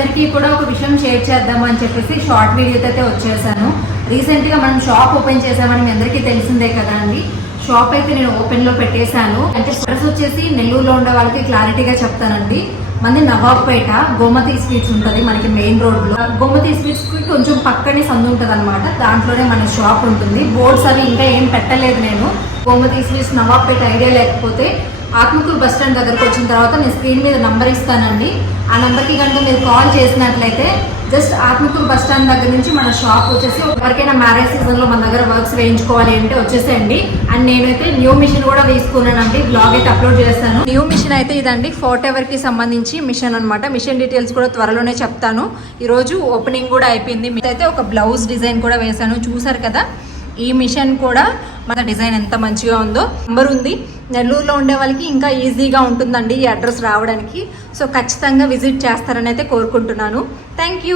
అందరికీ కూడా ఒక విషయం షేర్ చేద్దాము అని చెప్పేసి షార్ట్ వీడియోతో అయితే వచ్చేసాను. రీసెంట్గా మనం షాప్ ఓపెన్ చేసామని మీ అందరికీ తెలిసిందే కదా అండి. షాప్ అయితే నేను ఓపెన్లో పెట్టేశాను. అంటే స్ట్రెస్ వచ్చేసి నెల్లూరులో ఉండే వాళ్ళకి క్లారిటీగా చెప్తానండి. మంది నవాబ్పేట గోమతి స్వీట్స్ ఉంటుంది మనకి మెయిన్ రోడ్లో గోమతి స్వీట్స్కి కొంచెం పక్కనే సందు ఉంటుంది అనమాట దాంట్లోనే మన షాప్ ఉంటుంది. బోర్డ్స్ అవి ఇంకా ఏం పెట్టలేదు నేను. గోమతి స్వీట్స్ నవాబ్పేట ఐడియా లేకపోతే ఆత్మకూరు బస్ స్టాండ్ దగ్గరకు వచ్చిన తర్వాత నేను స్క్రీన్ మీద నంబర్ ఇస్తానండి. ఆ నెంబర్కి కనుక మీరు కాల్ చేసినట్లయితే జస్ట్ ఆత్మకూరు బస్ స్టాండ్ దగ్గర నుంచి మన షాప్ వచ్చేసి ఎవరికైనా మ్యారేజ్ సీజన్లో మన దగ్గర వర్క్స్ వేయించుకోవాలి అంటే వచ్చేసేయండి. అండ్ నేనైతే న్యూ మిషన్ కూడా తీసుకున్నానండి. బ్లాగ్ అయితే అప్లోడ్ చేస్తాను. న్యూ మిషన్ అయితే ఇదండి. ఫోర్ట్ ఎవర్కి సంబంధించి మిషన్ అనమాట మిషన్ డీటెయిల్స్ కూడా త్వరలోనే చెప్తాను. ఈరోజు ఓపెనింగ్ కూడా అయిపోయింది. అయితే ఒక బ్లౌజ్ డిజైన్ కూడా వేశాను. చూసారు కదా? ఈ మిషన్ కూడా మన డిజైన్ ఎంత మంచిగా ఉందో. నెంబర్ ఉంది. నెల్లూరులో ఉండే వాళ్ళకి ఇంకా ఈజీగా ఉంటుందండి ఈ అడ్రస్ రావడానికి. సో ఖచ్చితంగా విజిట్ చేస్తారని అయితే కోరుకుంటున్నాను. Thank you